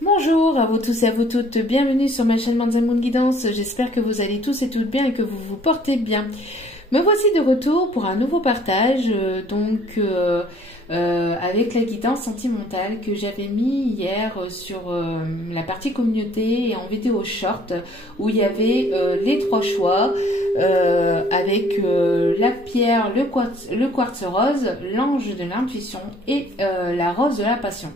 Bonjour à vous tous et à vous toutes, bienvenue sur ma chaîne Manza Moon Guidance. J'espère que vous allez tous et toutes bien et que vous vous portez bien. Me voici de retour pour un nouveau partage, avec la guidance sentimentale que j'avais mis hier sur la partie communauté et en vidéo short où il y avait les trois choix avec la pierre, le quartz rose, l'ange de l'intuition et la rose de la passion.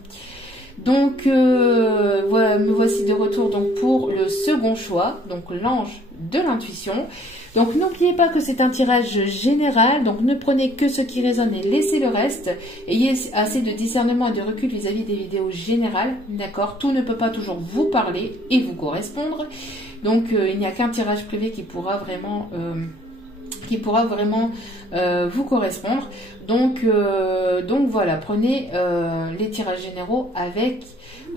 Donc voilà, me voici de retour donc pour le second choix, donc l'ange de l'intuition. Donc n'oubliez pas que c'est un tirage général, donc ne prenez que ce qui résonne et laissez le reste. Ayez assez de discernement et de recul vis-à-vis des vidéos générales, d'accord? Tout ne peut pas toujours vous parler et vous correspondre. Donc il n'y a qu'un tirage privé qui pourra vraiment vous correspondre. Donc voilà, prenez les tirages généraux avec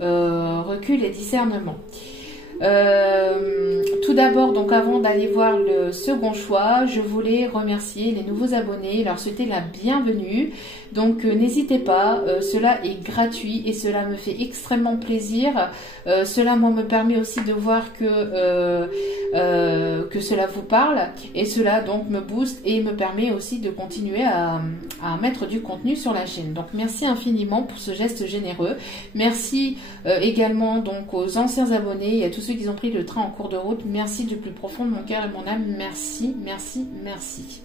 recul et discernement. Tout d'abord, donc avant d'aller voir le second choix, je voulais remercier les nouveaux abonnés, leur souhaiter la bienvenue. Donc n'hésitez pas, cela est gratuit et cela me fait extrêmement plaisir. Cela me permet aussi de voir que cela vous parle et cela donc me booste et me permet aussi de continuer à mettre du contenu sur la chaîne. Donc merci infiniment pour ce geste généreux. Merci également donc aux anciens abonnés et à tous ceux qui ont pris le train en cours de route. Merci du plus profond de mon cœur et de mon âme. Merci, merci, merci.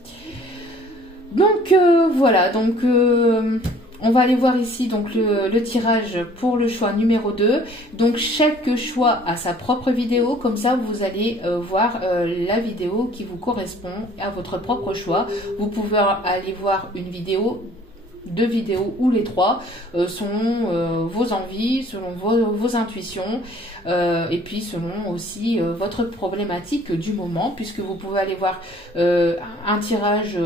Donc voilà, donc on va aller voir ici donc le tirage pour le choix numéro 2. Donc chaque choix a sa propre vidéo, comme ça vous allez voir la vidéo qui vous correspond à votre propre choix. Vous pouvez aller voir une vidéo, deux vidéos ou les trois selon vos envies, selon vos intuitions et puis selon aussi votre problématique du moment, puisque vous pouvez aller voir un tirage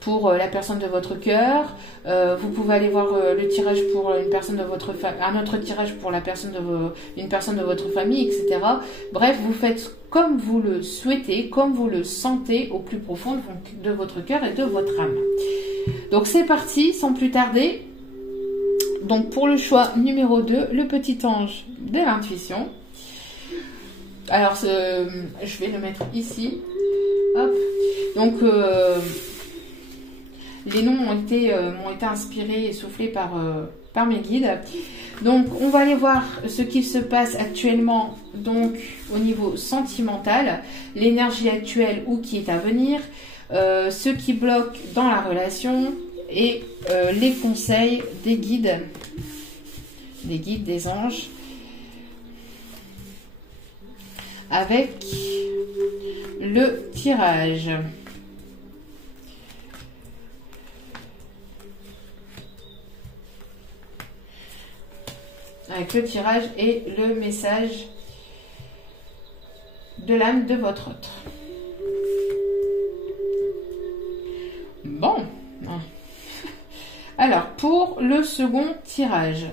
pour la personne de votre cœur, vous pouvez aller voir le tirage pour une personne de votre famille, un autre tirage pour la personne une personne de votre famille, etc. Bref, vous faites comme vous le souhaitez, comme vous le sentez au plus profond de votre cœur et de votre âme. Donc c'est parti, sans plus tarder. Donc pour le choix numéro 2, le petit ange de l'intuition. Alors je vais le mettre ici. Hop. Donc les noms m'ont été inspirés et soufflés par mes guides. Donc on va aller voir ce qu'il se passe actuellement donc au niveau sentimental, l'énergie actuelle ou qui est à venir, ce qui bloque dans la relation et les conseils des guides, des anges, avec le tirage. Avec le tirage et le message de l'âme de votre autre. Bon. Alors, pour le second tirage.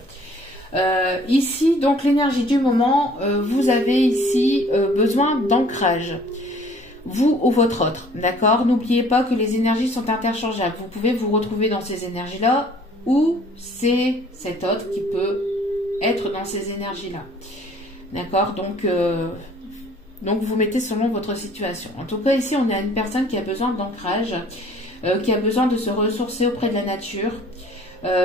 Ici, donc, l'énergie du moment, vous avez ici besoin d'ancrage. Vous ou votre autre, d'accord? N'oubliez pas que les énergies sont interchangeables. Vous pouvez vous retrouver dans ces énergies-là ou c'est cet autre qui peut être dans ces énergies-là. D'accord? Donc vous mettez selon votre situation. En tout cas, ici, on a une personne qui a besoin d'ancrage, qui a besoin de se ressourcer auprès de la nature,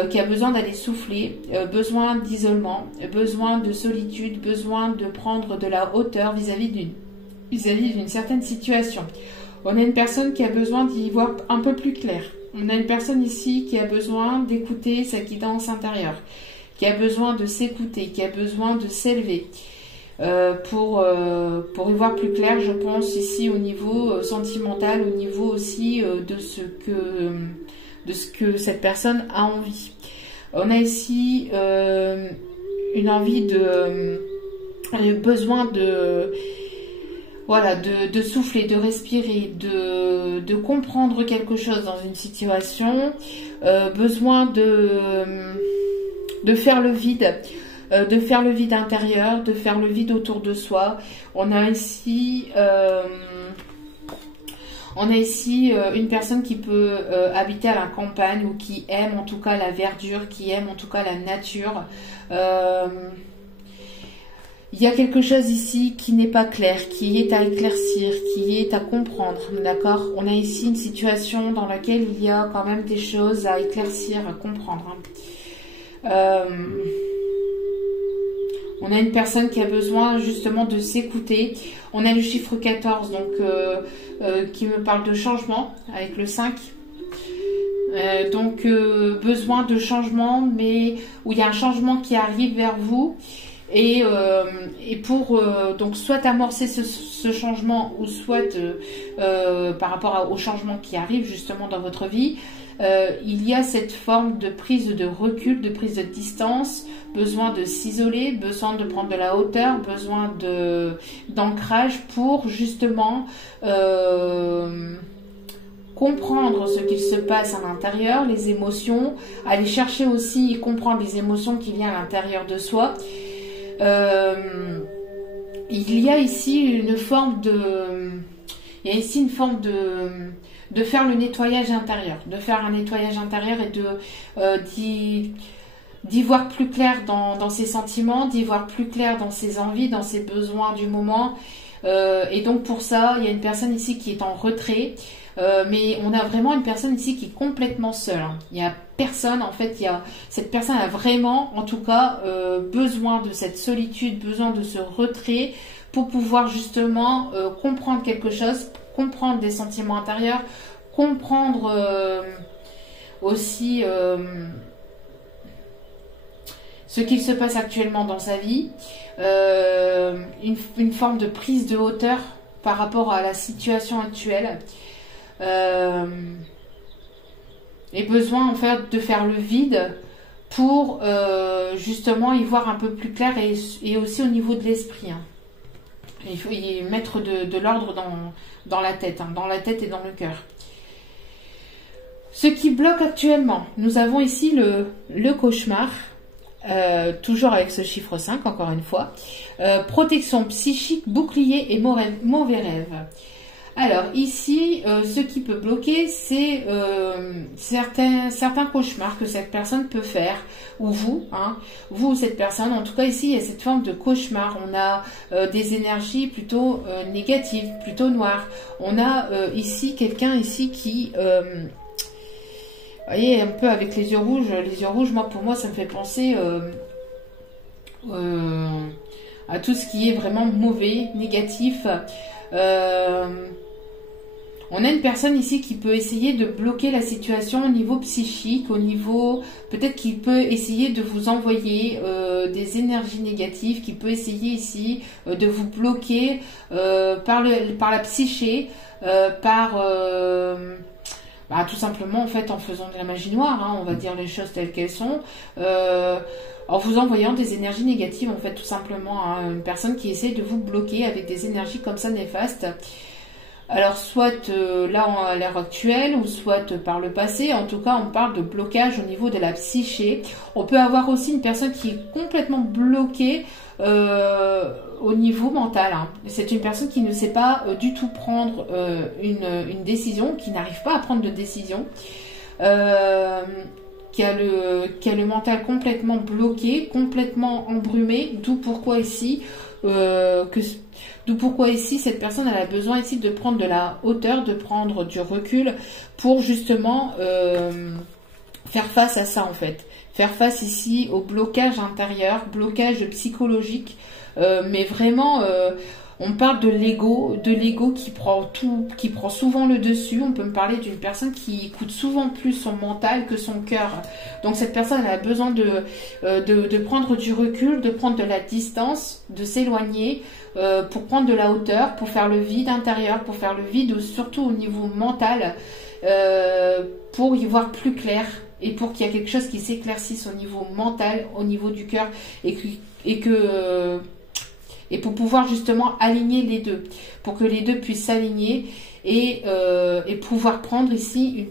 qui a besoin d'aller souffler, besoin d'isolement, besoin de solitude, besoin de prendre de la hauteur vis-à-vis d'une certaine situation. On a une personne qui a besoin d'y voir un peu plus clair. On a une personne ici qui a besoin d'écouter sa guidance intérieure, qui a besoin de s'écouter, qui a besoin de s'élever pour y voir plus clair, je pense, ici au niveau sentimental, au niveau aussi de ce que cette personne a envie. On a ici une envie besoin de souffler, de respirer, de comprendre quelque chose dans une situation, besoin de faire le vide, intérieur, de faire le vide autour de soi. On a ici une personne qui peut habiter à la campagne ou qui aime en tout cas la verdure, qui aime en tout cas la nature. Il y a quelque chose ici qui n'est pas clair, qui est à éclaircir, qui est à comprendre, d'accord? On a ici une situation dans laquelle il y a quand même des choses à éclaircir, à comprendre. On a une personne qui a besoin justement de s'écouter. On a le chiffre 14, donc qui me parle de changement avec le 5. Besoin de changement, mais où il y a un changement qui arrive vers vous. Et pour donc soit amorcer ce changement ou soit par rapport au changement qui arrive justement dans votre vie, il y a cette forme de prise de recul, de prise de distance, besoin de s'isoler, besoin de prendre de la hauteur, besoin d'ancrage pour justement comprendre ce qu'il se passe à l'intérieur, les émotions, aller chercher aussi et comprendre les émotions qu'il y a à l'intérieur de soi. Il y a ici une forme de faire le nettoyage intérieur, de faire un nettoyage intérieur et d'y voir plus clair dans ses sentiments, d'y voir plus clair dans ses envies, dans ses besoins du moment. Et donc pour ça, il y a une personne ici qui est en retrait. Mais on a vraiment une personne ici qui est complètement seule. Il n'y a personne, en fait, cette personne a vraiment, en tout cas, besoin de cette solitude, besoin de ce retrait pour pouvoir justement comprendre quelque chose, comprendre des sentiments intérieurs, comprendre aussi ce qu'il se passe actuellement dans sa vie, une forme de prise de hauteur par rapport à la situation actuelle. Et besoin en fait de faire le vide pour justement y voir un peu plus clair et aussi au niveau de l'esprit. Il faut y mettre de l'ordre dans la tête, dans la tête et dans le cœur. Ce qui bloque actuellement, nous avons ici le cauchemar, toujours avec ce chiffre 5 encore une fois, protection psychique, bouclier et mauvais rêves. Alors ici, ce qui peut bloquer, c'est certains cauchemars que cette personne peut faire, ou vous ou cette personne. En tout cas ici, il y a cette forme de cauchemar. On a des énergies plutôt négatives, plutôt noires. On a ici quelqu'un ici qui, vous voyez, un peu avec les yeux rouges. Les yeux rouges, pour moi, ça me fait penser à tout ce qui est vraiment mauvais, négatif. On a une personne ici qui peut essayer de bloquer la situation au niveau psychique, au niveau, peut-être qu'il peut essayer de vous envoyer des énergies négatives, qui peut essayer ici de vous bloquer par la psyché, tout simplement en fait en faisant de la magie noire, on va dire les choses telles qu'elles sont, en vous envoyant des énergies négatives en fait tout simplement, une personne qui essaie de vous bloquer avec des énergies comme ça néfastes. Alors soit là à l'heure actuelle ou soit par le passé, en tout cas on parle de blocage au niveau de la psyché. On peut avoir aussi une personne qui est complètement bloquée au niveau mental. C'est une personne qui ne sait pas du tout prendre une décision, qui n'arrive pas à prendre de décision, qui a le mental complètement bloqué, complètement embrumé, d'où pourquoi ici cette personne elle a besoin ici de prendre de la hauteur, de prendre du recul pour justement faire face à ça en fait. Faire face ici au blocage intérieur, blocage psychologique, mais vraiment on parle de l'ego qui prend souvent le dessus. On peut me parler d'une personne qui écoute souvent plus son mental que son cœur. Donc cette personne elle a besoin de prendre du recul, de prendre de la distance, de s'éloigner pour prendre de la hauteur, pour faire le vide intérieur, pour faire le vide surtout au niveau mental, pour y voir plus clair et pour qu'il y ait quelque chose qui s'éclaircisse au niveau mental, au niveau du cœur et pour pouvoir justement aligner les deux, pour que les deux puissent s'aligner et pouvoir prendre ici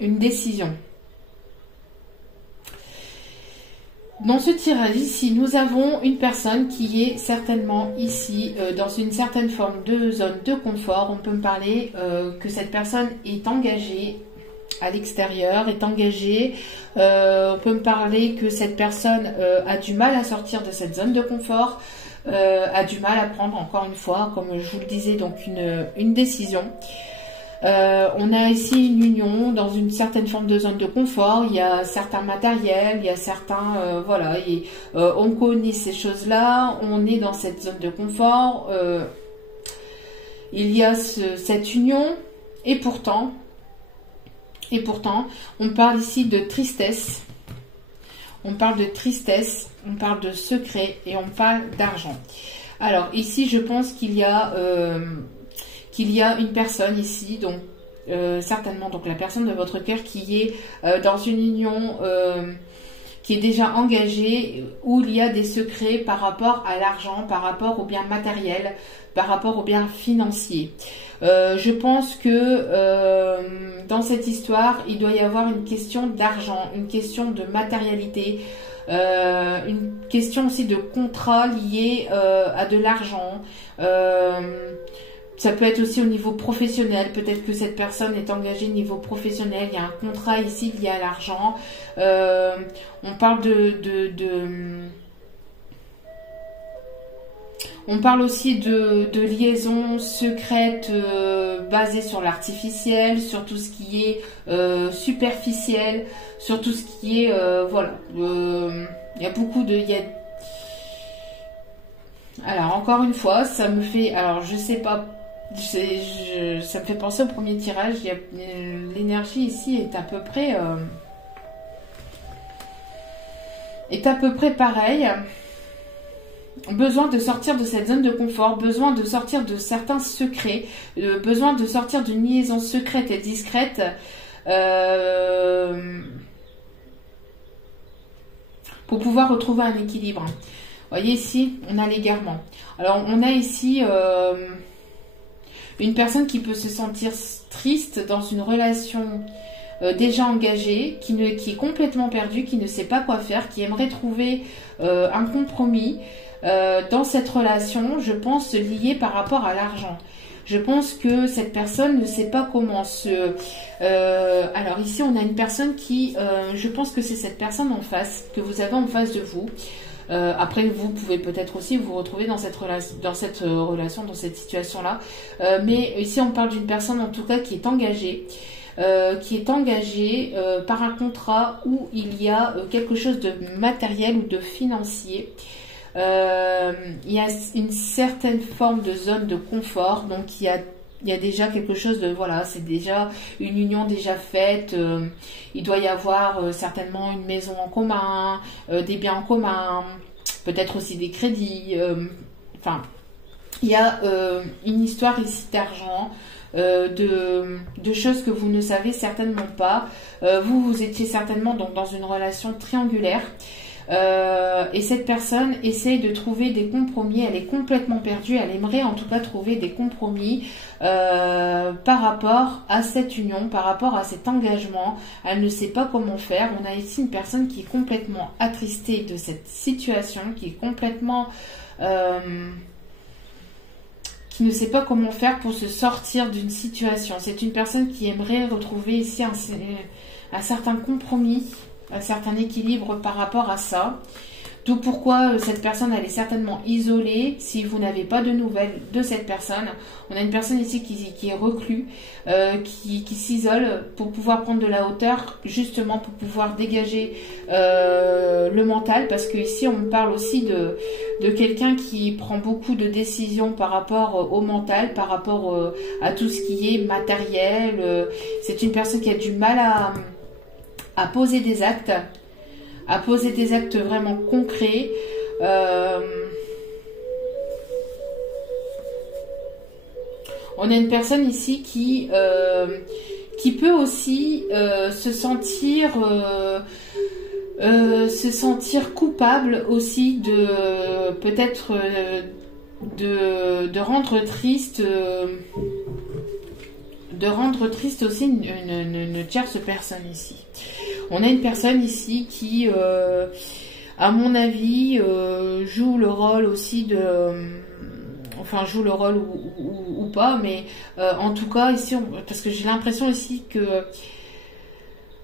une décision. Dans ce tirage ici, nous avons une personne qui est certainement ici dans une certaine forme de zone de confort. On peut me parler que cette personne est engagée à l'extérieur, est engagée. On peut me parler que cette personne a du mal à sortir de cette zone de confort, a du mal à prendre, encore une fois, comme je vous le disais, donc une décision. On a ici une union dans une certaine forme de zone de confort. Il y a certains matériels, il y a certains... voilà, et, on connaît ces choses-là, on est dans cette zone de confort. Il y a cette union, et pourtant, on parle ici de tristesse. On parle de tristesse, on parle de secret et on parle d'argent. Alors ici, je pense qu'il y a une personne ici, donc certainement donc la personne de votre cœur qui est dans une union qui est déjà engagée, où il y a des secrets par rapport à l'argent, par rapport aux biens matériels, par rapport aux biens financiers. Je pense que dans cette histoire, il doit y avoir une question d'argent, une question de matérialité, une question aussi de contrat lié à de l'argent. Ça peut être aussi au niveau professionnel. Peut-être que cette personne est engagée au niveau professionnel. Il y a un contrat ici lié à l'argent. On parle on parle aussi de liaisons secrètes basées sur l'artificiel, sur tout ce qui est superficiel, sur tout ce qui est... voilà. Il y a beaucoup de... Alors, encore une fois, ça me fait... Alors, je sais pas... ça me fait penser au premier tirage. L'énergie ici est à peu près... est à peu près pareille. Besoin de sortir de cette zone de confort, besoin de sortir de certains secrets, besoin de sortir d'une liaison secrète et discrète pour pouvoir retrouver un équilibre. Vous voyez ici, on a l'égarement. Alors, on a ici une personne qui peut se sentir triste dans une relation déjà engagée, qui est complètement perdue, qui ne sait pas quoi faire, qui aimerait trouver un compromis. Dans cette relation, je pense liée par rapport à l'argent. Je pense que cette personne ne sait pas comment se... alors ici, on a une personne qui... je pense que c'est cette personne en face, que vous avez en face de vous. Après, vous pouvez peut-être aussi vous retrouver dans cette relation, dans cette situation-là. Mais ici, on parle d'une personne en tout cas qui est engagée. Par un contrat où il y a quelque chose de matériel ou de financier. Il y a une certaine forme de zone de confort, donc il y a déjà quelque chose de, voilà, c'est déjà une union déjà faite. Il doit y avoir certainement une maison en commun, des biens en commun, peut-être aussi des crédits. Enfin, il y a une histoire ici d'argent, de choses que vous ne savez certainement pas. Vous étiez certainement donc dans une relation triangulaire. Et cette personne essaye de trouver des compromis. Elle est complètement perdue. Elle aimerait en tout cas trouver des compromis par rapport à cette union, par rapport à cet engagement. Elle ne sait pas comment faire. On a ici une personne qui est complètement attristée de cette situation, qui est complètement... qui ne sait pas comment faire pour se sortir d'une situation. C'est une personne qui aimerait retrouver ici un certain compromis, un certain équilibre par rapport à ça. D'où pourquoi cette personne, elle est certainement isolée si vous n'avez pas de nouvelles de cette personne. On a une personne ici qui est reclus, qui s'isole pour pouvoir prendre de la hauteur, justement pour pouvoir dégager le mental. Parce que ici, on parle aussi de quelqu'un qui prend beaucoup de décisions par rapport au mental, par rapport à tout ce qui est matériel. C'est une personne qui a du mal à poser des actes, vraiment concrets. On a une personne ici qui peut aussi se sentir coupable aussi de peut-être de rendre triste. De rendre triste aussi une tierce personne ici. On a une personne ici qui, à mon avis, joue le rôle aussi de... Enfin, joue le rôle ou pas, mais en tout cas, ici, parce que j'ai l'impression ici que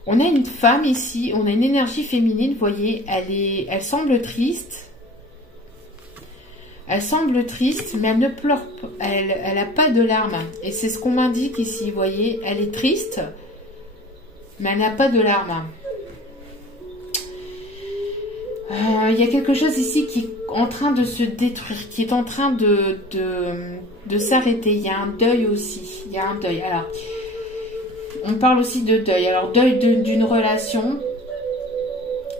On a une femme ici, on a une énergie féminine, vous voyez, elle semble triste. Elle semble triste, mais elle ne pleure pas, elle n'a pas de larmes. Et c'est ce qu'on m'indique ici, vous voyez, elle est triste, mais elle n'a pas de larmes. Il y a quelque chose ici qui est en train de se détruire, qui est en train de s'arrêter. Il y a un deuil aussi, il y a un deuil. Alors, on parle aussi de deuil. Alors, deuil d'une relation.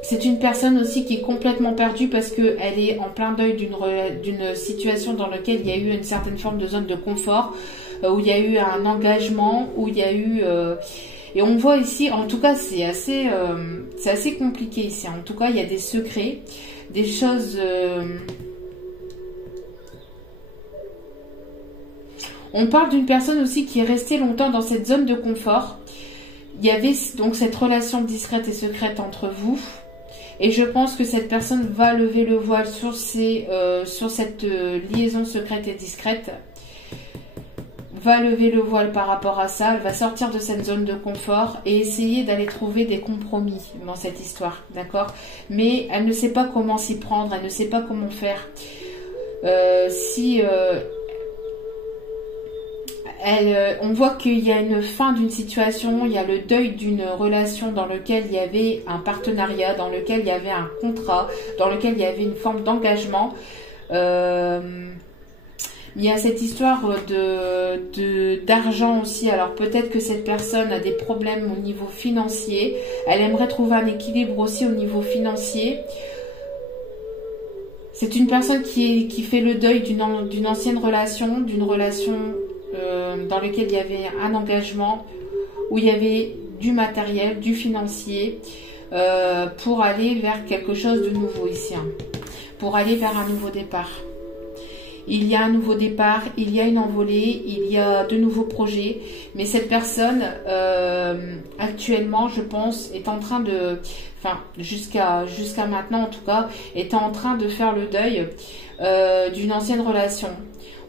C'est une personne aussi qui est complètement perdue parce qu'elle est en plein deuil d'une situation dans laquelle il y a eu une certaine forme de zone de confort, où il y a eu un engagement, où il y a eu... et on voit ici, en tout cas, c'est assez compliqué ici. En tout cas, il y a des secrets, des choses... On parle d'une personne aussi qui est restée longtemps dans cette zone de confort. Il y avait donc cette relation discrète et secrète entre vous. Et je pense que cette personne va lever le voile sur cette liaison secrète et discrète. Va lever le voile par rapport à ça. Elle va sortir de cette zone de confort et essayer d'aller trouver des compromis dans cette histoire. D'accord? Mais elle ne sait pas comment s'y prendre. Elle ne sait pas comment faire. On voit qu'il y a une fin d'une situation, il y a le deuil d'une relation dans laquelle il y avait un partenariat, dans lequel il y avait un contrat, dans lequel il y avait une forme d'engagement. Il y a cette histoire d'argent aussi. Alors peut-être que cette personne a des problèmes au niveau financier. Elle aimerait trouver un équilibre aussi au niveau financier. C'est une personne qui fait le deuil d'une ancienne relation, d'une relation... dans lequel il y avait un engagement, où il y avait du matériel, du financier, pour aller vers quelque chose de nouveau ici, hein, pour aller vers un nouveau départ. Il y a un nouveau départ, il y a une envolée, il y a de nouveaux projets, mais cette personne, actuellement, je pense, est en train de, enfin, jusqu'à maintenant en tout cas, est en train de faire le deuil d'une ancienne relation.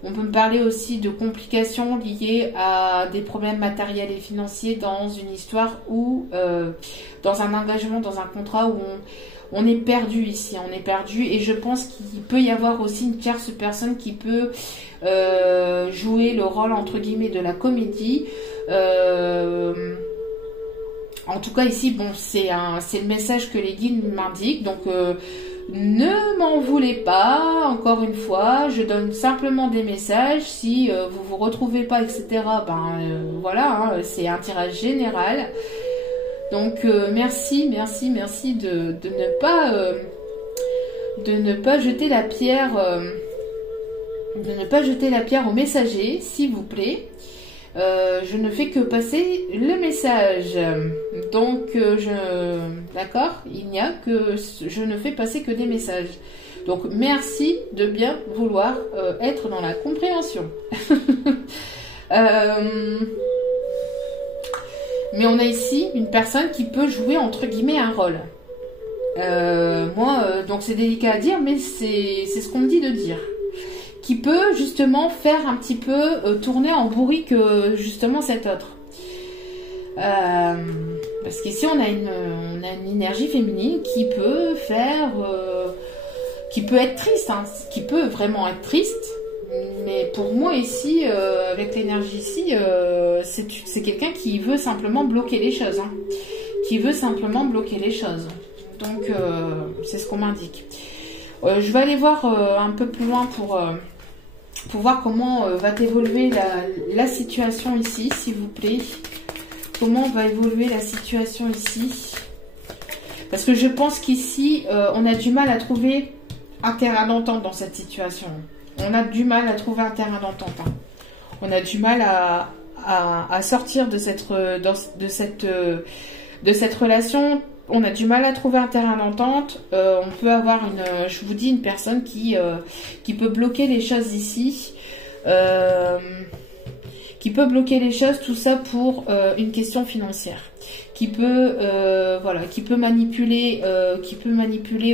On peut me parler aussi de complications liées à des problèmes matériels et financiers dans une histoire ou dans un engagement, dans un contrat où on est perdu ici. On est perdu et je pense qu'il peut y avoir aussi une tierce personne qui peut jouer le rôle entre guillemets de la comédie. En tout cas ici, bon, c'est le message que les guides m'indiquent. Donc ne m'en voulez pas, encore une fois, je donne simplement des messages. Si vous vous retrouvez pas, etc., voilà, hein, c'est un tirage général. Donc merci de ne pas jeter la pierre, au messager, s'il vous plaît. Je ne fais que passer le message. Donc, d'accord, je ne fais passer que des messages. Donc, merci de bien vouloir être dans la compréhension. Mais on a ici une personne qui peut jouer entre guillemets un rôle. Donc c'est délicat à dire, mais c'est ce qu'on me dit de dire. Qui peut justement faire un petit peu tourner en bourrique justement cet autre. Parce qu'ici on a une énergie féminine qui peut qui peut être triste, hein, qui peut vraiment être triste. Mais pour moi ici, avec l'énergie ici, c'est quelqu'un qui veut simplement bloquer les choses. Hein, qui veut simplement bloquer les choses. Donc c'est ce qu'on m'indique. Je vais aller voir un peu plus loin pour voir comment va évoluer la situation ici, s'il vous plaît. Comment va évoluer la situation ici. Parce que je pense qu'ici, on a du mal à trouver un terrain d'entente dans cette situation. On a du mal à trouver un terrain d'entente. Hein. On a du mal à sortir de cette relation. On a du mal à trouver un terrain d'entente. On peut avoir je vous dis, une personne qui peut bloquer les choses ici. Qui peut bloquer les choses, tout ça pour une question financière. Qui peut manipuler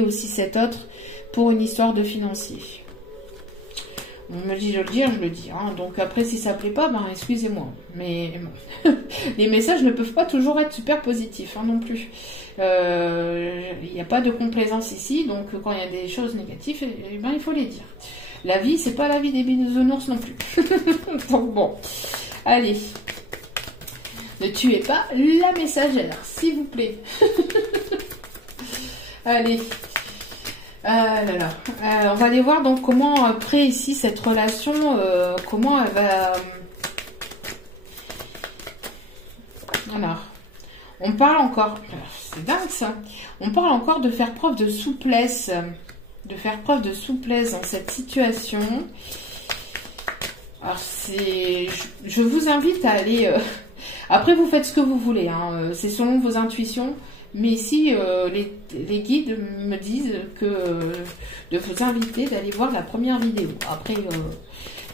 aussi cet autre pour une histoire de financier. On me dit de le dire, je le dis. Hein. Donc après, si ça plaît pas, ben excusez-moi. Mais bon. Les messages ne peuvent pas toujours être super positifs hein, non plus. Il n'y a pas de complaisance ici, donc quand il y a des choses négatives, eh ben, il faut les dire. La vie, c'est pas la vie des bisounours non plus. Donc bon, allez. Ne tuez pas la messagère, s'il vous plaît. Allez. Ah là là. On va aller voir donc comment après ici cette relation, comment elle va... Alors, on parle encore, c'est dingue ça, on parle encore de faire preuve de souplesse, dans cette situation. Alors c'est, je vous invite à aller, après vous faites ce que vous voulez, hein, c'est selon vos intuitions. Mais ici, les guides me disent que de vous inviter d'aller voir la première vidéo. Après,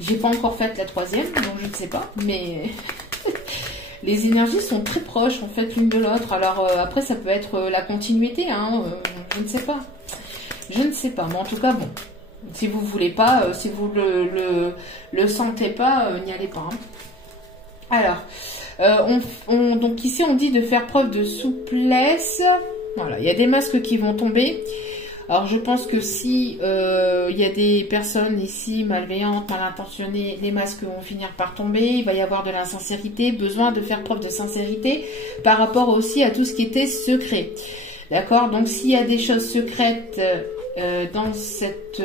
j'ai pas encore fait la troisième, donc je ne sais pas. Mais les énergies sont très proches, en fait, l'une de l'autre. Alors, après, ça peut être la continuité, hein, je ne sais pas. Je ne sais pas, mais en tout cas, bon. Si vous voulez pas, si vous le sentez pas, n'y allez pas. Hein. Alors... donc ici on dit de faire preuve de souplesse. Voilà, il y a des masques qui vont tomber. Alors je pense que si il y a des personnes ici malveillantes, mal intentionnées, les masques vont finir par tomber. Il va y avoir de l'insincérité, besoin de faire preuve de sincérité par rapport aussi à tout ce qui était secret. D'accord? Donc s'il y a des choses secrètes dans cette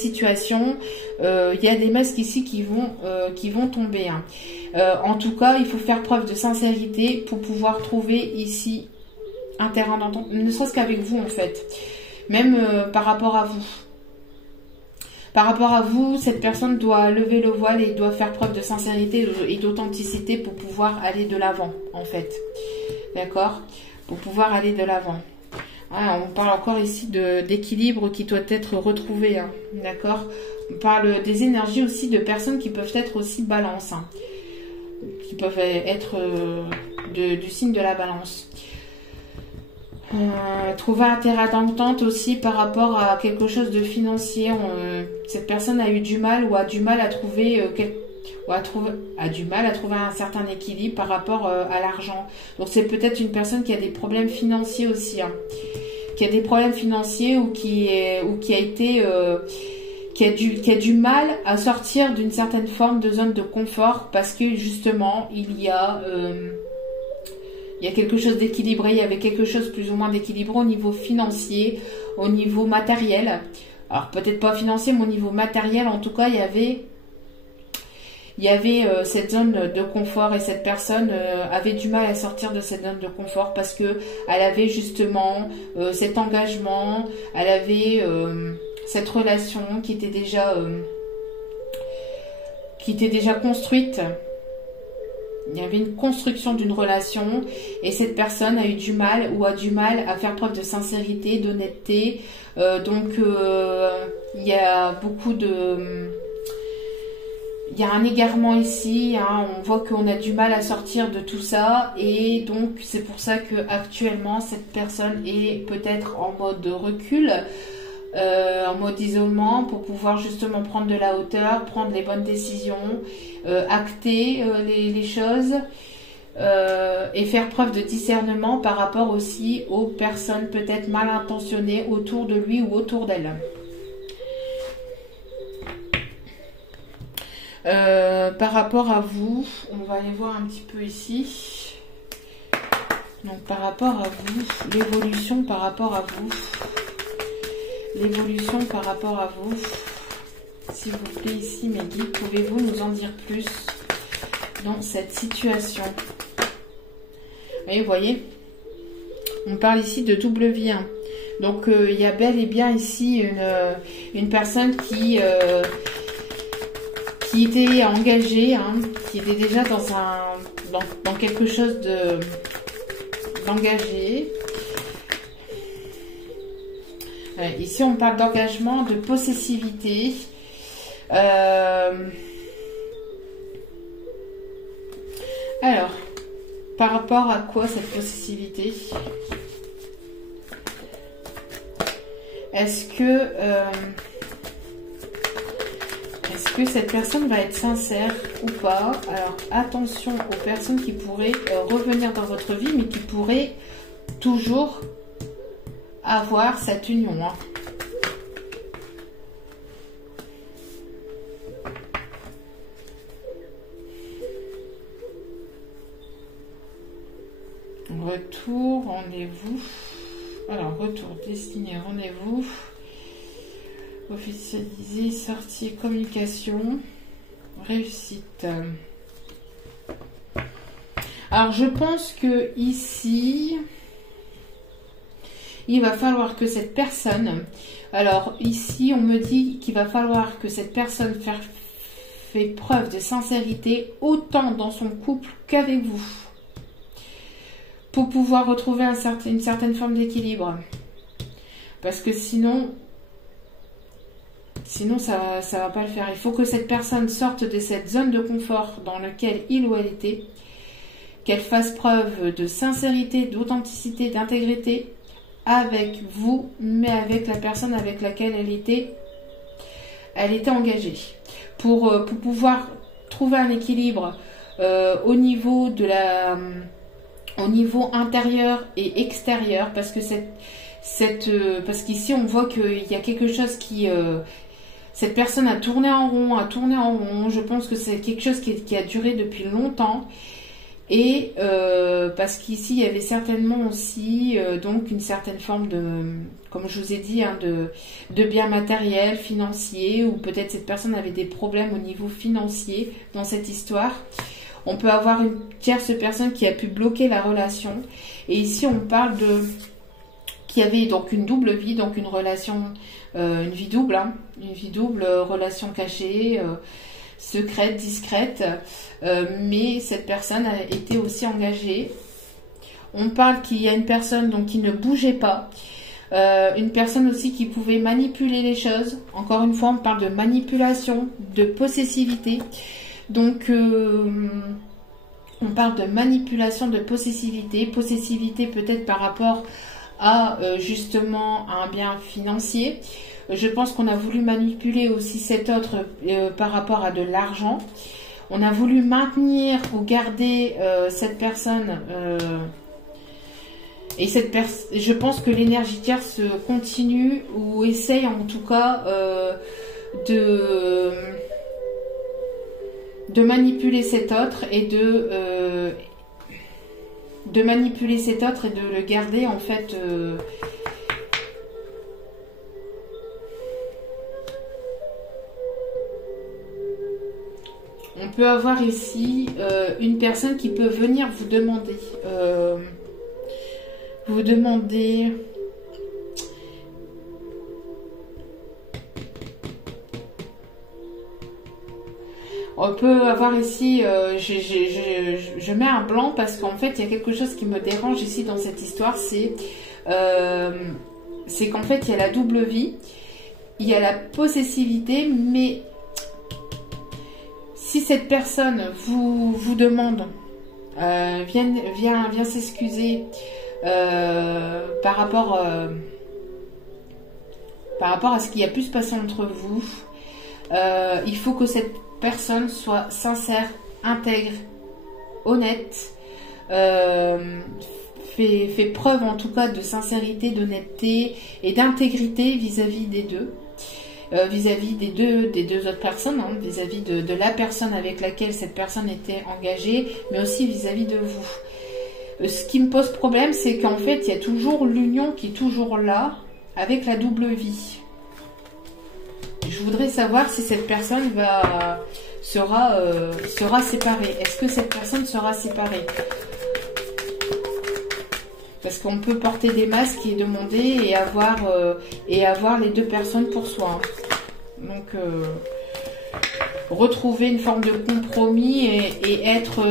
situation, il y a des masques ici qui vont tomber. Hein. En tout cas, il faut faire preuve de sincérité pour pouvoir trouver ici un terrain d'entente, ne serait-ce qu'avec vous en fait, même par rapport à vous. Par rapport à vous, cette personne doit lever le voile et doit faire preuve de sincérité et d'authenticité pour pouvoir aller de l'avant en fait. D'accord? Pour pouvoir aller de l'avant. Ah, on parle encore ici d'équilibre qui doit être retrouvé. Hein. D'accord? On parle des énergies aussi de personnes qui peuvent être aussi balance. Hein. Qui peuvent être du signe de la balance. Trouver un terrain d'entente aussi par rapport à quelque chose de financier. Cette personne a eu du mal ou a du mal à trouver un certain équilibre par rapport à l'argent. Donc c'est peut-être une personne qui a des problèmes financiers aussi. Hein. Qui a des problèmes financiers ou qui a du mal à sortir d'une certaine forme de zone de confort parce que justement il y a quelque chose d'équilibré, il y avait quelque chose plus ou moins d'équilibré au niveau financier, au niveau matériel. Alors peut-être pas financier, mais au niveau matériel, en tout cas il y avait cette zone de confort et cette personne avait du mal à sortir de cette zone de confort parce que elle avait justement cet engagement, elle avait cette relation qui était déjà construite. Il y avait une construction d'une relation et cette personne a eu du mal ou a du mal à faire preuve de sincérité, d'honnêteté. Donc il y a beaucoup de... Il y a un égarement ici, hein, on voit qu'on a du mal à sortir de tout ça et donc c'est pour ça que actuellement cette personne est peut-être en mode recul, en mode isolement pour pouvoir justement prendre de la hauteur, prendre les bonnes décisions, acter les choses et faire preuve de discernement par rapport aussi aux personnes peut-être mal intentionnées autour de lui ou autour d'elle. Par rapport à vous, on va aller voir un petit peu ici. Donc par rapport à vous, l'évolution par rapport à vous. L'évolution par rapport à vous. S'il vous plaît ici mes guides, pouvez-vous nous en dire plus dans cette situation? Et vous voyez, on parle ici de double vie. Hein. Donc il y a bel et bien ici une personne qui était engagée, hein, qui était déjà dans quelque chose d'engagé. Ici, on parle d'engagement, de possessivité. Alors, par rapport à quoi cette possessivité? Est-ce que Est-ce que cette personne va être sincère ou pas? Alors, attention aux personnes qui pourraient revenir dans votre vie, mais qui pourraient toujours avoir cette union. Hein. Retour, rendez-vous. Alors, retour, destinée, rendez-vous. Officialisé, sortie, communication, réussite. Alors, je pense que ici, il va falloir que cette personne... Alors, ici, on me dit qu'il va falloir que cette personne fait preuve de sincérité autant dans son couple qu'avec vous. Pour pouvoir retrouver une certaine forme d'équilibre. Parce que sinon ça va pas le faire. Il faut que cette personne sorte de cette zone de confort dans laquelle il ou elle était, qu'elle fasse preuve de sincérité, d'authenticité, d'intégrité avec vous, mais avec la personne avec laquelle elle était engagée. Pour pouvoir trouver un équilibre au niveau de au niveau intérieur et extérieur, parce que parce qu'ici on voit qu'il y a quelque chose qui cette personne a tourné en rond. Je pense que c'est quelque chose qui a duré depuis longtemps, et parce qu'ici il y avait certainement aussi donc une certaine forme de, comme je vous ai dit, hein, de biens matériels, financiers, ou peut-être cette personne avait des problèmes au niveau financier dans cette histoire. On peut avoir une tierce personne qui a pu bloquer la relation. Et ici, on parle qu'il y avait donc une double vie, donc une relation, une vie double, hein, une vie double, relation cachée, secrète, discrète. Mais cette personne a été aussi engagée. On parle qu'il y a une personne donc qui ne bougeait pas. Une personne aussi qui pouvait manipuler les choses. Encore une fois, on parle de manipulation, de possessivité. Donc, on parle de manipulation, de possessivité. Possessivité peut-être par rapport à justement un bien financier. Je pense qu'on a voulu manipuler aussi cet autre par rapport à de l'argent. On a voulu maintenir ou garder cette personne. Et je pense que l'énergie tierce continue ou essaye en tout cas de manipuler cet autre et de manipuler cet autre et de le garder en fait on peut avoir ici une personne qui peut venir vous demander on peut avoir ici, je mets un blanc parce qu'en fait, il y a quelque chose qui me dérange ici dans cette histoire, c'est qu'en fait, il y a la double vie, il y a la possessivité, mais si cette personne vous demande, vient s'excuser par rapport à ce qui a pu se passer entre vous, il faut que cette personne soit sincère, intègre, honnête, fait preuve en tout cas de sincérité, d'honnêteté et d'intégrité vis-à-vis des deux, vis-à-vis des deux autres personnes, hein, vis-à-vis de la personne avec laquelle cette personne était engagée, mais aussi vis-à-vis de vous. Ce qui me pose problème, c'est qu'en fait, il y a toujours l'union qui est toujours là avec la double vie. Je voudrais savoir si cette personne sera séparée. Est-ce que cette personne sera séparée? Parce qu'on peut porter des masques et demander et avoir les deux personnes pour soi. Donc, retrouver une forme de compromis et être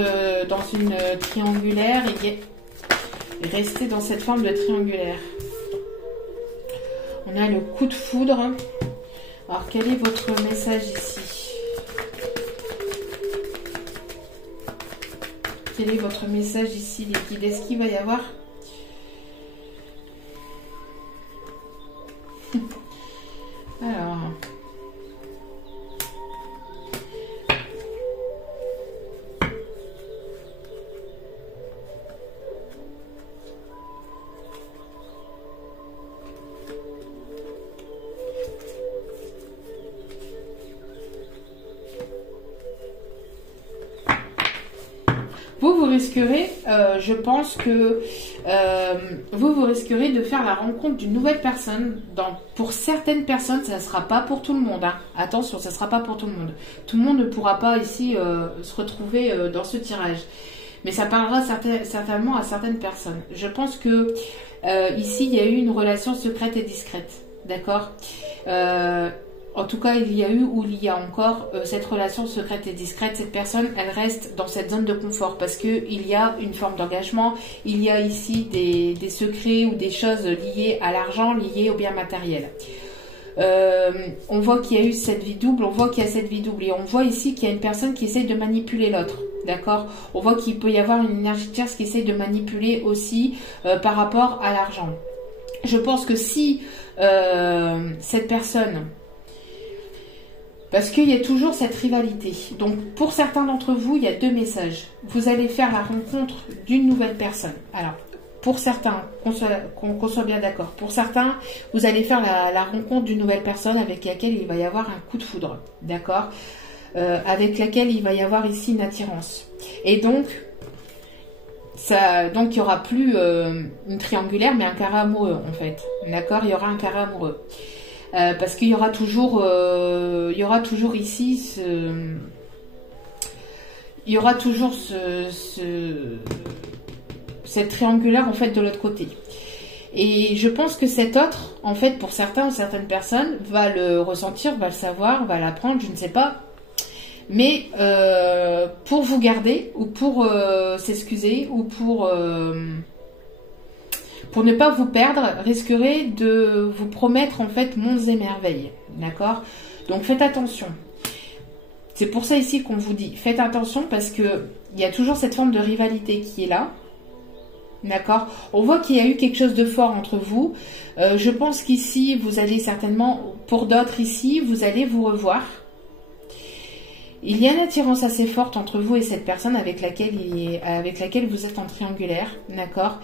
dans une triangulaire et rester dans cette forme de triangulaire. On a le coup de foudre. Alors, quel est votre message ici? Quel est votre message ici, les guides? Est-ce qu'il va y avoir alors, risquerez, je pense que vous risquerez de faire la rencontre d'une nouvelle personne. Pour certaines personnes, ça ne sera pas pour tout le monde. Hein. Attention, ça ne sera pas pour tout le monde. Tout le monde ne pourra pas ici se retrouver dans ce tirage. Mais ça parlera certainement à certaines personnes. Je pense que ici, il y a eu une relation secrète et discrète. D'accord ? En tout cas, il y a eu ou il y a encore cette relation secrète et discrète. Cette personne, elle reste dans cette zone de confort parce qu'il y a une forme d'engagement. Il y a ici des secrets ou des choses liées à l'argent, liées au bien matériel. On voit qu'il y a eu cette vie double, on voit qu'il y a cette vie double. Et on voit ici qu'il y a une personne qui essaye de manipuler l'autre. D'accord ? On voit qu'il peut y avoir une énergie tierce qui essaye de manipuler aussi par rapport à l'argent. Je pense que si cette personne... Parce qu'il y a toujours cette rivalité. Donc, pour certains d'entre vous, il y a deux messages. Vous allez faire la rencontre d'une nouvelle personne. Alors, pour certains, qu'on soit bien d'accord. Pour certains, vous allez faire la rencontre d'une nouvelle personne avec laquelle il va y avoir un coup de foudre. D'accord ? Avec laquelle il va y avoir ici une attirance. Et donc, il n'y aura plus une triangulaire, mais un carré amoureux, en fait. D'accord ? Il y aura un carré amoureux. Parce qu'il y aura toujours ici il y aura toujours cette triangulaire en fait de l'autre côté. Et je pense que cet autre, en fait, pour certains ou certaines personnes, va le ressentir, va le savoir, va l'apprendre, je ne sais pas. Mais pour vous garder ou pour s'excuser ou pour ne pas vous perdre, risquerez de vous promettre en fait monts et merveilles. D'accord ? Donc faites attention. C'est pour ça ici qu'on vous dit, faites attention parce que il y a toujours cette forme de rivalité qui est là. D'accord ? On voit qu'il y a eu quelque chose de fort entre vous. Je pense qu'ici, vous allez certainement, pour d'autres ici, vous allez vous revoir. Il y a une attirance assez forte entre vous et cette personne avec laquelle vous êtes en triangulaire. D'accord ?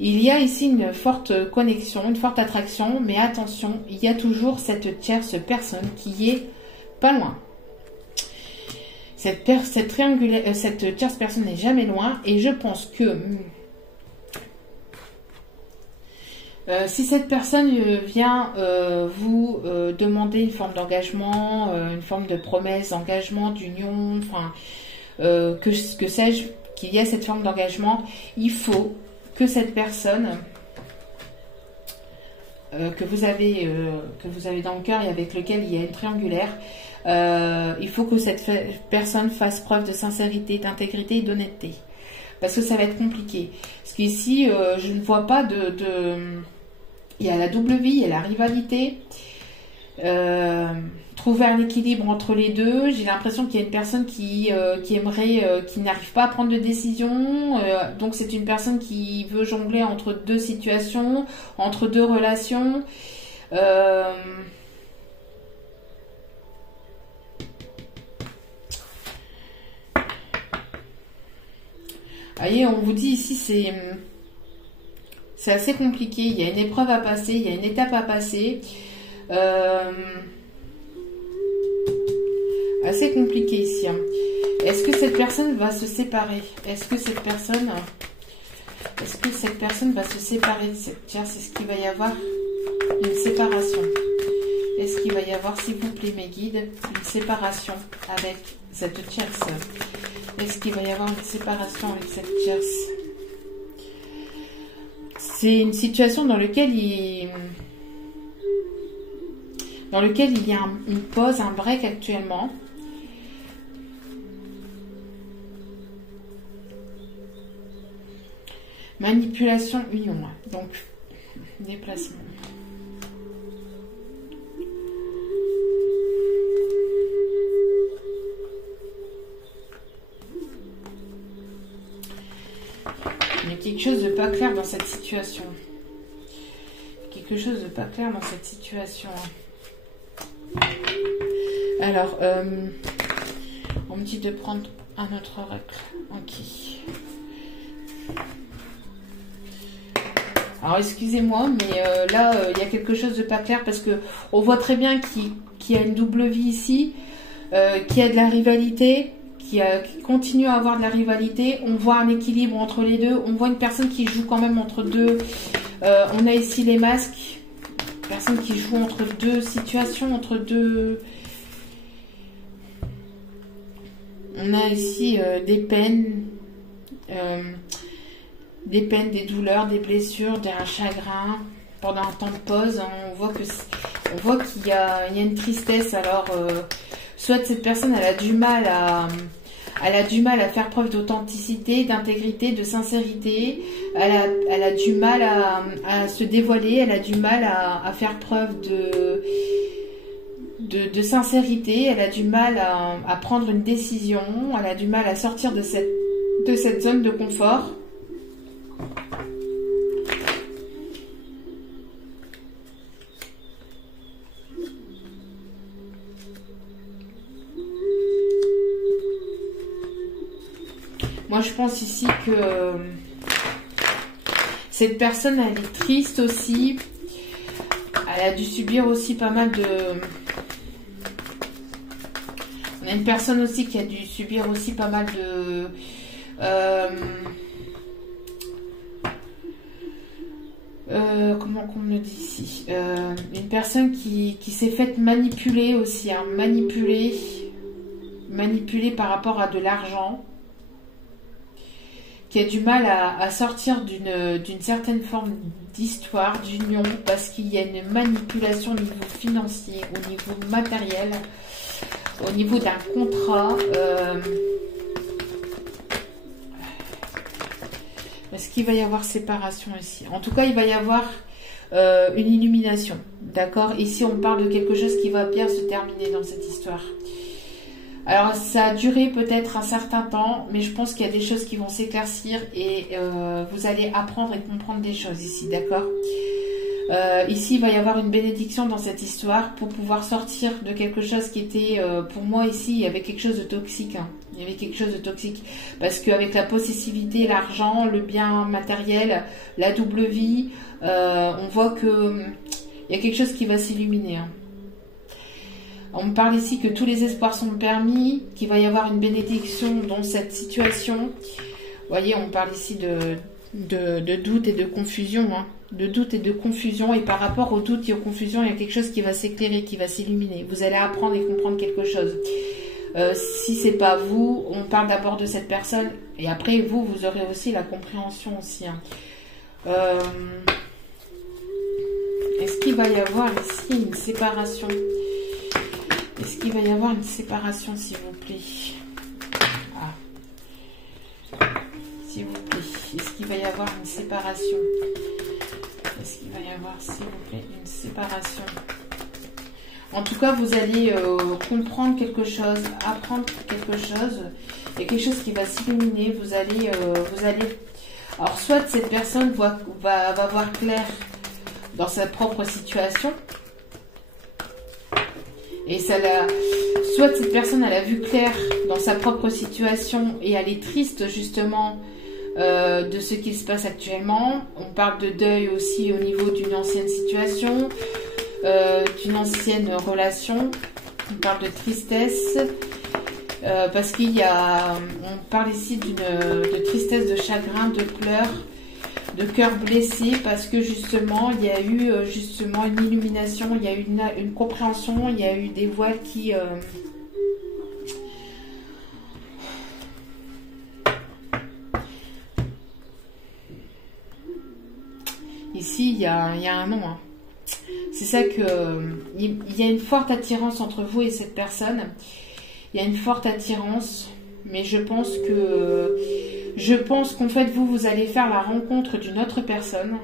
Il y a ici une forte connexion, une forte attraction, mais attention, il y a toujours cette tierce personne qui est pas loin. Cette tierce personne n'est jamais loin et je pense que si cette personne vient vous demander une forme d'engagement, une forme de promesse, d'engagement, d'union, enfin, que sais-je, qu'il y a cette forme d'engagement, il faut que cette personne que vous avez dans le cœur et avec lequel il y a une triangulaire, il faut que cette personne fasse preuve de sincérité, d'intégrité et d'honnêteté. Parce que ça va être compliqué. Parce qu'ici, je ne vois pas il y a la double vie, il y a la rivalité. Trouver un équilibre entre les deux. J'ai l'impression qu'il y a une personne qui n'arrive pas à prendre de décision. Donc c'est une personne qui veut jongler entre deux situations, entre deux relations. Voyez, on vous dit ici, c'est assez compliqué. Il y a une épreuve à passer, il y a une étape à passer. Assez compliqué ici. Hein. Est-ce que cette personne va se séparer? Est-ce que cette personne va se séparer de cette tierce? Est-ce qu'il va y avoir une séparation? Est-ce qu'il va y avoir, s'il vous plaît, mes guides, une séparation avec cette tierce? Est-ce qu'il va y avoir une séparation avec cette tierce? C'est une situation dans laquelle il y a une pause, un break actuellement. Manipulation, union. Donc, déplacement. Il y a quelque chose de pas clair dans cette situation. Quelque chose de pas clair dans cette situation. Alors, on me dit de prendre un autre oracle. Ok. Alors, excusez-moi, mais là, il y a quelque chose de pas clair parce que on voit très bien qu'il y a une double vie ici, qu'il y a de la rivalité, qui continue à avoir de la rivalité. On voit un équilibre entre les deux. On voit une personne qui joue quand même entre deux. On a ici les masques. Personne qui joue entre deux situations, entre deux... On a ici des peines, des douleurs, des blessures, un chagrin pendant un temps de pause. On voit qu'il y a une tristesse. Alors, soit cette personne elle a du mal à faire preuve d'authenticité, d'intégrité, de sincérité. Elle a du mal à se dévoiler. Elle a du mal à faire preuve de sincérité, elle a du mal à prendre une décision, elle a du mal à sortir de cette zone de confort. Moi, je pense ici que cette personne, elle est triste aussi. Elle a dû subir aussi pas mal de... On a une personne aussi qui a dû subir aussi pas mal de... comment qu'on me dit ici, une personne qui s'est faite manipuler aussi, hein, manipuler par rapport à de l'argent, qui a du mal à sortir d'une certaine forme d'histoire, d'union, parce qu'il y a une manipulation au niveau financier, au niveau matériel, au niveau d'un contrat. Est-ce qu'il va y avoir séparation ici? En tout cas, il va y avoir une illumination. D'accord? Ici, on parle de quelque chose qui va bien se terminer dans cette histoire. Alors, ça a duré peut-être un certain temps, mais je pense qu'il y a des choses qui vont s'éclaircir et vous allez apprendre et comprendre des choses ici, d'accord? Ici, il va y avoir une bénédiction dans cette histoire pour pouvoir sortir de quelque chose qui était, pour moi ici, il y avait quelque chose de toxique. Hein. Il y avait quelque chose de toxique. Parce qu'avec la possessivité, l'argent, le bien matériel, la double vie, on voit que il y a quelque chose qui va s'illuminer. Hein. On me parle ici que tous les espoirs sont permis, qu'il va y avoir une bénédiction dans cette situation. Vous voyez, on parle ici de doute et de confusion. Hein. De doute et de confusion. Et par rapport au doute et aux confusions, il y a quelque chose qui va s'éclairer, qui va s'illuminer. Vous allez apprendre et comprendre quelque chose. Si c'est pas vous, on parle d'abord de cette personne. Et après, vous aurez aussi la compréhension aussi. Hein. Est-ce qu'il va y avoir ici une séparation ? Est-ce qu'il va y avoir une séparation, s'il vous plaît? Ah. S'il vous plaît. Est-ce qu'il va y avoir une séparation? Est-ce qu'il va y avoir, s'il vous plaît, une séparation? En tout cas, vous allez comprendre quelque chose, apprendre quelque chose. Il y a quelque chose qui va s'illuminer. Vous allez... Alors, soit cette personne va voir clair dans sa propre situation. Et soit cette personne elle a vu clair dans sa propre situation et elle est triste justement de ce qui se passe actuellement. On parle de deuil aussi au niveau d'une ancienne situation, d'une ancienne relation. On parle de tristesse parce on parle ici de tristesse, de chagrin, de pleurs, de cœur blessé parce que justement il y a eu justement une illumination, il y a eu une compréhension, il y a eu des voiles qui ici il y a un nom. Hein. C'est ça que il y a une forte attirance entre vous et cette personne. Il y a une forte attirance, mais je pense qu'en fait, vous allez faire la rencontre d'une autre personne.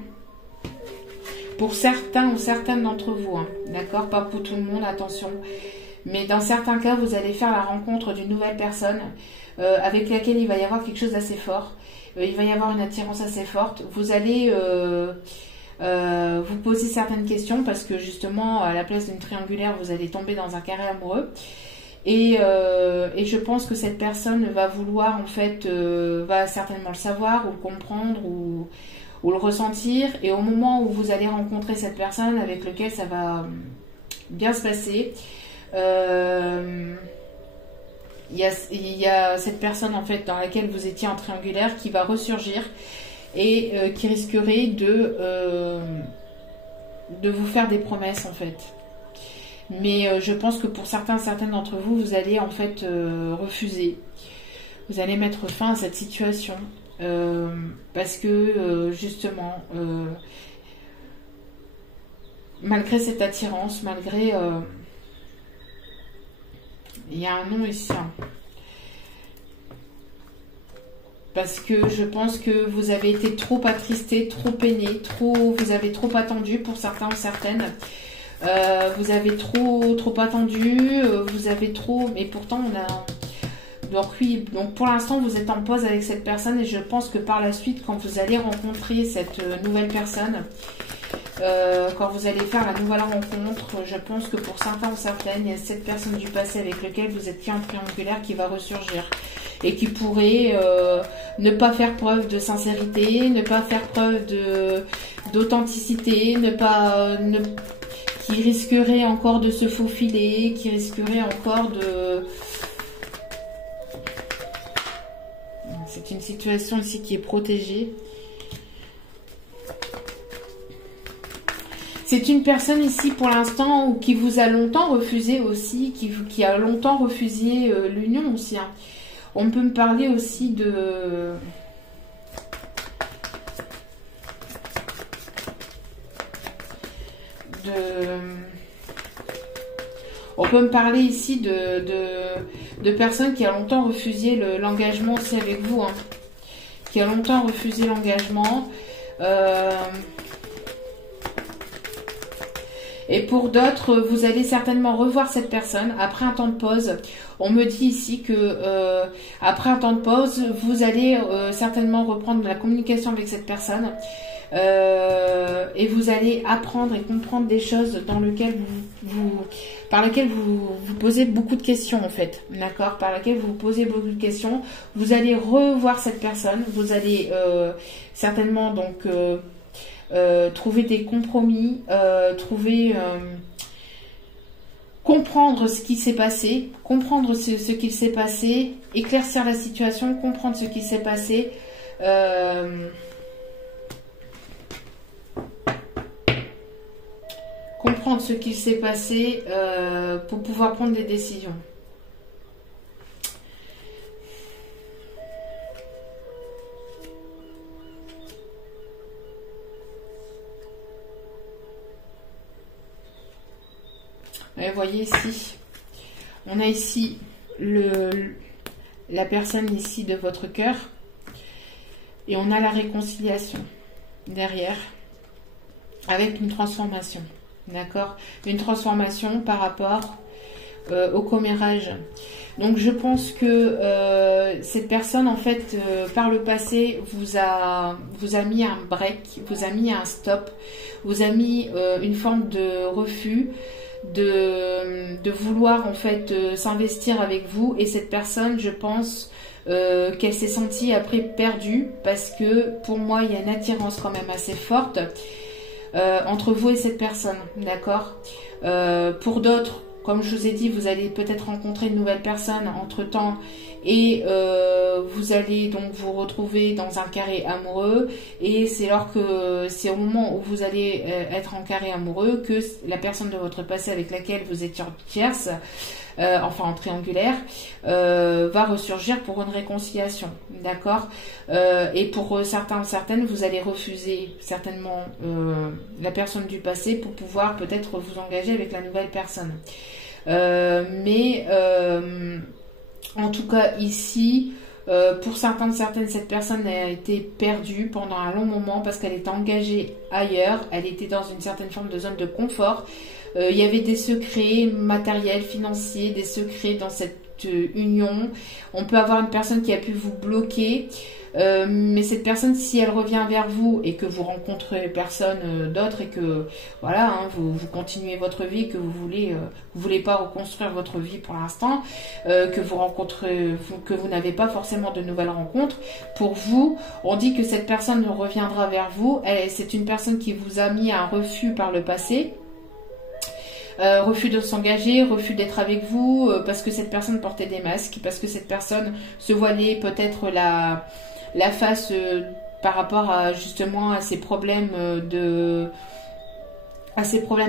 Pour certains ou certaines d'entre vous, hein, d'accord? Pas pour tout le monde, attention. Mais dans certains cas, vous allez faire la rencontre d'une nouvelle personne avec laquelle il va y avoir quelque chose d'assez fort. Il va y avoir une attirance assez forte. Vous allez vous poser certaines questions parce que justement, à la place d'une triangulaire, vous allez tomber dans un carré amoureux. Et je pense que cette personne va vouloir, en fait, va certainement le savoir ou le comprendre ou le ressentir. Et au moment où vous allez rencontrer cette personne avec laquelle ça va bien se passer, il y a cette personne en fait dans laquelle vous étiez en triangulaire qui va ressurgir et qui risquerait de vous faire des promesses en fait. Mais je pense que pour certaines d'entre vous, vous allez en fait refuser. Vous allez mettre fin à cette situation parce que justement, malgré cette attirance, malgré... il y a un nom ici. Hein. Parce que je pense que vous avez été trop attristé, trop peiné, vous avez trop attendu pour certains ou certaines. Vous avez trop attendu, vous avez trop... Mais pourtant, on a... Donc oui, donc pour l'instant, vous êtes en pause avec cette personne et je pense que par la suite, quand vous allez rencontrer cette nouvelle personne, quand vous allez faire la nouvelle rencontre, je pense que pour certains ou certaines, il y a cette personne du passé avec laquelle vous étiez en triangulaire qui va ressurgir et qui pourrait ne pas faire preuve de sincérité, ne pas faire preuve d'authenticité, qui risquerait encore de se faufiler, qui risquerait encore de... C'est une situation ici qui est protégée. C'est une personne ici pour l'instant qui vous a longtemps refusé aussi, qui a longtemps refusé l'union aussi. Hein. On peut me parler aussi de... On peut me parler ici de personnes qui a longtemps refusé l'engagement aussi avec vous. Hein. Qui a longtemps refusé l'engagement. Et pour d'autres, vous allez certainement revoir cette personne après un temps de pause. On me dit ici que après un temps de pause, vous allez certainement reprendre la communication avec cette personne. Et vous allez apprendre et comprendre des choses par lesquelles vous posez beaucoup de questions en fait, d'accord, par lesquelles vous posez beaucoup de questions. Vous allez revoir cette personne, vous allez certainement donc trouver des compromis, comprendre ce qui s'est passé, comprendre ce qu'il s'est passé, éclaircir la situation, comprendre ce qui s'est passé. Comprendre ce qu'il s'est passé pour pouvoir prendre des décisions. Et vous voyez ici, on a ici la personne ici de votre cœur et on a la réconciliation derrière avec une transformation. D'accord, une transformation par rapport au commérage. Donc je pense que cette personne en fait par le passé vous a mis un break, vous a mis un stop, vous a mis une forme de refus de vouloir en fait s'investir avec vous, et cette personne, je pense qu'elle s'est sentie après perdue, parce que pour moi il y a une attirance quand même assez forte entre vous et cette personne, d'accord. Pour d'autres, comme je vous ai dit, vous allez peut-être rencontrer une nouvelle personne entre-temps et vous allez donc vous retrouver dans un carré amoureux, et c'est au moment où vous allez être en carré amoureux que la personne de votre passé avec laquelle vous étiez en tierce, enfin en triangulaire, va ressurgir pour une réconciliation, d'accord. Et pour certains ou certaines, vous allez refuser certainement la personne du passé pour pouvoir peut-être vous engager avec la nouvelle personne. En tout cas ici, pour certains ou certaines, cette personne a été perdue pendant un long moment parce qu'elle était engagée ailleurs, elle était dans une certaine forme de zone de confort. Il y avait des secrets matériels, financiers, des secrets dans cette union. On peut avoir une personne qui a pu vous bloquer, mais cette personne, si elle revient vers vous et que vous rencontrez personne d'autre et que voilà, hein, vous continuez votre vie, que vous voulez pas reconstruire votre vie pour l'instant, que vous n'avez pas forcément de nouvelles rencontres, pour vous, on dit que cette personne reviendra vers vous. C'est une personne qui vous a mis un refus par le passé. refus de s'engager, refus d'être avec vous, parce que cette personne portait des masques, parce que cette personne se voilait peut-être la face par rapport à justement à ses problèmes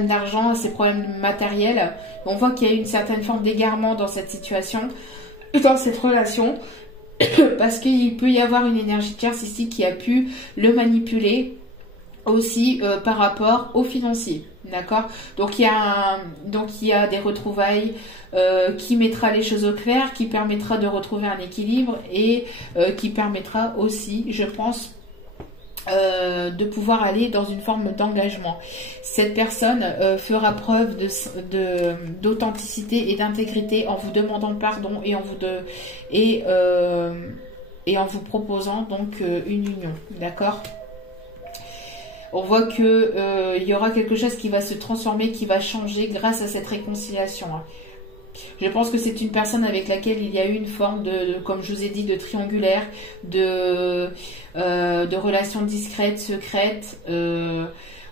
d'argent, à ses problèmes matériels. On voit qu'il y a une certaine forme d'égarement dans cette situation, dans cette relation, parce qu'il peut y avoir une énergie tierce ici qui a pu le manipuler aussi par rapport aux financiers. D'accord, donc il y a des retrouvailles qui mettra les choses au clair, qui permettra de retrouver un équilibre et qui permettra aussi, je pense, de pouvoir aller dans une forme d'engagement. Cette personne fera preuve d'authenticité et d'intégrité en vous demandant pardon et en vous proposant donc une union. D'accord. On voit que il y aura quelque chose qui va se transformer, qui va changer grâce à cette réconciliation. Je pense que c'est une personne avec laquelle il y a eu une forme comme je vous ai dit, de triangulaire, de relations discrètes, secrètes.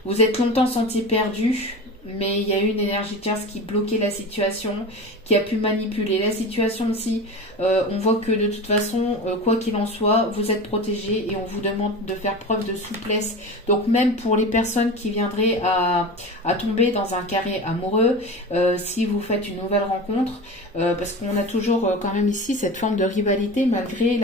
Vous êtes longtemps senti perdu, mais il y a eu une énergie tierce qui bloquait la situation, qui a pu manipuler la situation aussi. On voit que de toute façon, quoi qu'il en soit, vous êtes protégé et on vous demande de faire preuve de souplesse. Donc même pour les personnes qui viendraient à tomber dans un carré amoureux, si vous faites une nouvelle rencontre, parce qu'on a toujours quand même ici cette forme de rivalité malgré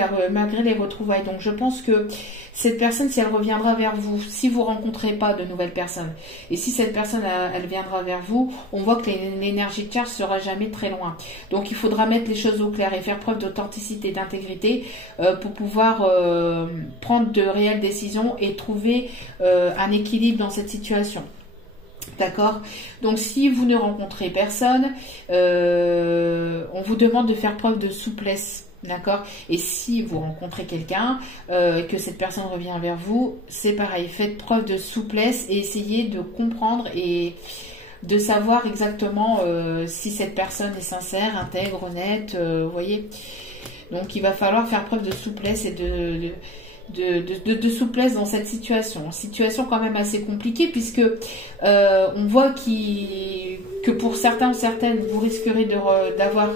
les retrouvailles. Donc je pense que cette personne, si elle reviendra vers vous, si vous rencontrez pas de nouvelles personnes, et si cette personne elle viendra vers vous, on voit que l'énergie tierce sera jamais très loin. Donc il faudra mettre les choses au clair et faire preuve d'authenticité, d'intégrité pour pouvoir prendre de réelles décisions et trouver un équilibre dans cette situation. D'accord. Donc si vous ne rencontrez personne, on vous demande de faire preuve de souplesse. D'accord. Et si vous rencontrez quelqu'un, que cette personne revient vers vous, c'est pareil. Faites preuve de souplesse et essayez de comprendre et de savoir exactement si cette personne est sincère, intègre, honnête. Vous voyez. Donc il va falloir faire preuve de souplesse et de souplesse dans cette situation. Situation quand même assez compliquée puisque on voit que pour certains ou certaines, vous risquerez d'avoir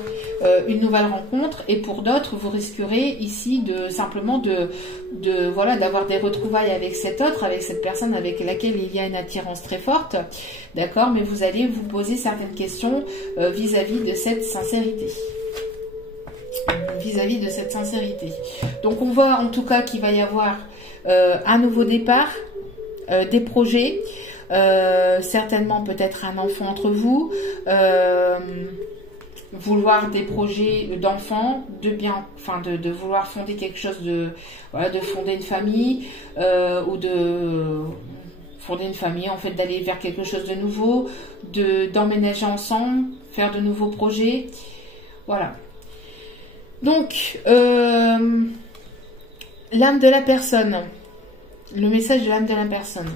une nouvelle rencontre et pour d'autres, vous risquerez ici simplement d'avoir des retrouvailles avec cette personne avec laquelle il y a une attirance très forte. D'accord, mais vous allez vous poser certaines questions vis-à-vis de cette sincérité. Donc on voit en tout cas qu'il va y avoir un nouveau départ, des projets, certainement peut-être un enfant entre vous, vouloir des projets d'enfants, de vouloir fonder quelque chose de fonder une famille ou de fonder une famille, en fait d'aller vers quelque chose de nouveau, d'emménager ensemble, faire de nouveaux projets, voilà. Donc, l'âme de la personne, le message de l'âme de la personne.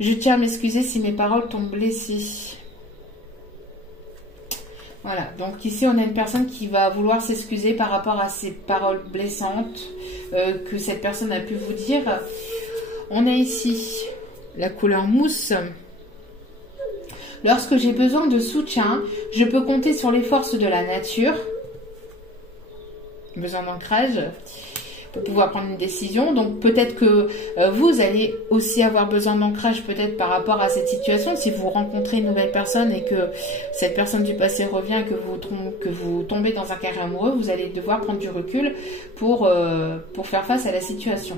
Je tiens à m'excuser si mes paroles t'ont blessé. Voilà, donc ici on a une personne qui va vouloir s'excuser par rapport à ces paroles blessantes que cette personne a pu vous dire. On a ici la couleur mousse. Lorsque j'ai besoin de soutien, je peux compter sur les forces de la nature. Besoin d'ancrage pour pouvoir prendre une décision. Donc peut-être que vous allez aussi avoir besoin d'ancrage peut-être par rapport à cette situation. Si vous rencontrez une nouvelle personne et que cette personne du passé revient, que vous tombez dans un carré amoureux, vous allez devoir prendre du recul pour faire face à la situation.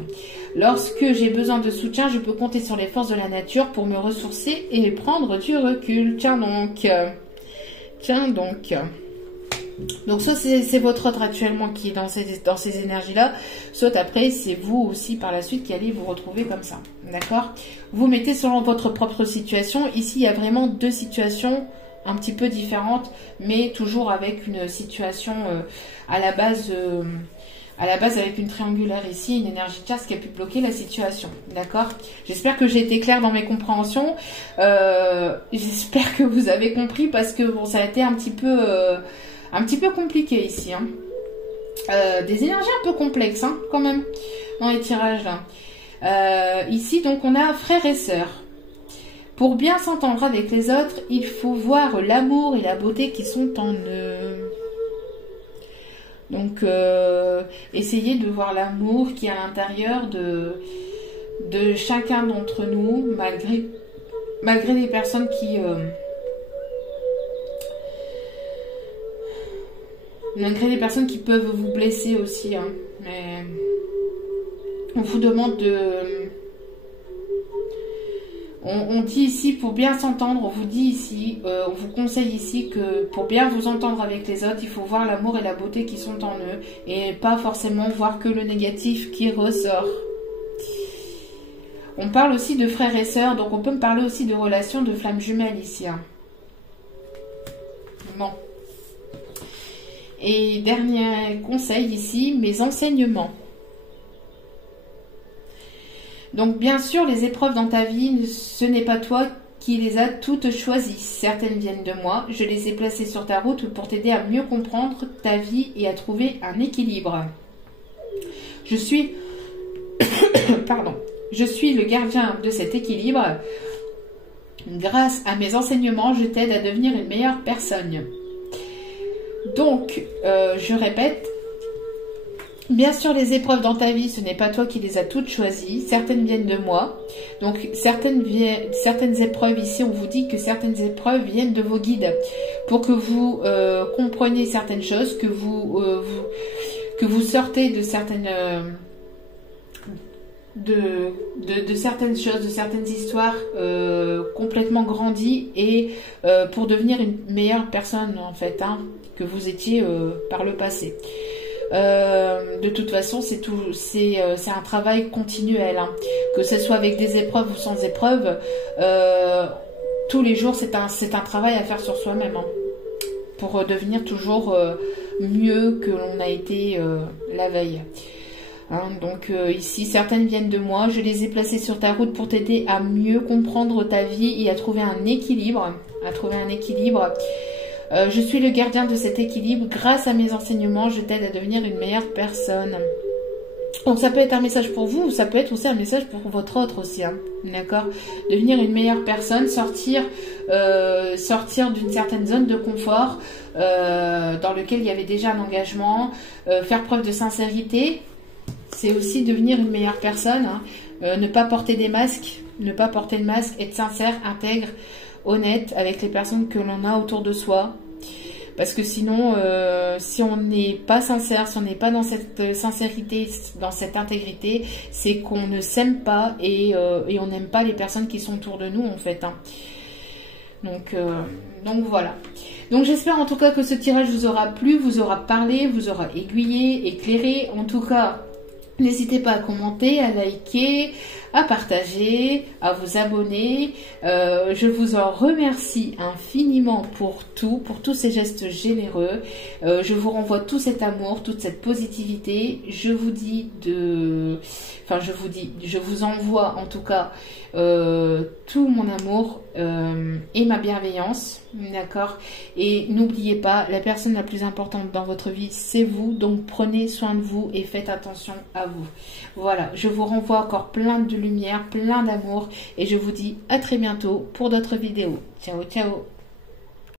Lorsque j'ai besoin de soutien, je peux compter sur les forces de la nature pour me ressourcer et prendre du recul. Tiens donc. Donc soit c'est votre autre actuellement qui est dans ces énergies-là, soit après c'est vous aussi par la suite qui allez vous retrouver comme ça. D'accord? Vous mettez selon votre propre situation. Ici, il y a vraiment deux situations un petit peu différentes, mais toujours avec une situation à la base avec une triangulaire ici, une énergie tierce qui a pu bloquer la situation. D'accord? J'espère que j'ai été claire dans mes compréhensions. J'espère que vous avez compris parce que bon, ça a été un petit peu compliqué ici. Hein. Des énergies un peu complexes hein, quand même dans les tirages là. Ici donc on a frères et sœurs. Pour bien s'entendre avec les autres, il faut voir l'amour et la beauté qui sont en eux. Donc, essayez de voir l'amour qui est à l'intérieur de chacun d'entre nous, malgré les personnes qui... malgré les personnes qui peuvent vous blesser aussi. Hein. Mais on vous demande de... On dit ici, pour bien s'entendre, on vous dit ici, on vous conseille ici que pour bien vous entendre avec les autres, il faut voir l'amour et la beauté qui sont en eux et pas forcément voir que le négatif qui ressort. On parle aussi de frères et sœurs, donc on peut me parler aussi de relations de flammes jumelles ici. Hein. Bon. Et dernier conseil ici, mes enseignements. Donc bien sûr, les épreuves dans ta vie, ce n'est pas toi qui les as toutes choisies. Certaines viennent de moi. Je les ai placées sur ta route pour t'aider à mieux comprendre ta vie et à trouver un équilibre. Je suis... Pardon. Je suis le gardien de cet équilibre. Grâce à mes enseignements, je t'aide à devenir une meilleure personne. Donc, je répète, bien sûr, les épreuves dans ta vie, ce n'est pas toi qui les as toutes choisies. Certaines viennent de moi. Donc, certaines épreuves ici, on vous dit que certaines épreuves viennent de vos guides pour que vous compreniez certaines choses, que vous sortez de certaines... de certaines choses, de certaines histoires complètement grandies et pour devenir une meilleure personne en fait, hein, que vous étiez par le passé. De toute façon, c'est un travail continuel, hein, que ce soit avec des épreuves ou sans épreuves. Tous les jours, c'est un travail à faire sur soi-même, hein, pour devenir toujours mieux que l'on a été la veille. Hein, donc ici, certaines viennent de moi. Je les ai placées sur ta route pour t'aider à mieux comprendre ta vie et à trouver un équilibre. Je suis le gardien de cet équilibre. Grâce à mes enseignements, je t'aide à devenir une meilleure personne. Donc ça peut être un message pour vous, ou ça peut être aussi un message pour votre autre aussi. Hein, d'accord ? Devenir une meilleure personne, sortir d'une certaine zone de confort dans lequel il y avait déjà un engagement, faire preuve de sincérité. C'est aussi devenir une meilleure personne, hein. Ne pas porter des masques, ne pas porter le masque, être sincère, intègre, honnête avec les personnes que l'on a autour de soi. Parce que sinon, si on n'est pas sincère, si on n'est pas dans cette sincérité, dans cette intégrité, c'est qu'on ne s'aime pas et on n'aime pas les personnes qui sont autour de nous en fait. Hein. Donc voilà. Donc j'espère en tout cas que ce tirage vous aura plu, vous aura parlé, vous aura aiguillé, éclairé. En tout cas, n'hésitez pas à commenter, à liker, à partager, à vous abonner. Je vous en remercie infiniment pour tous ces gestes généreux. Je vous renvoie tout cet amour, toute cette positivité. Je vous envoie en tout cas tout mon amour et ma bienveillance, d'accord? Et n'oubliez pas, la personne la plus importante dans votre vie, c'est vous. Donc prenez soin de vous et faites attention à vous. Voilà, je vous renvoie encore plein de lumière, plein d'amour et je vous dis à très bientôt pour d'autres vidéos. Ciao, ciao!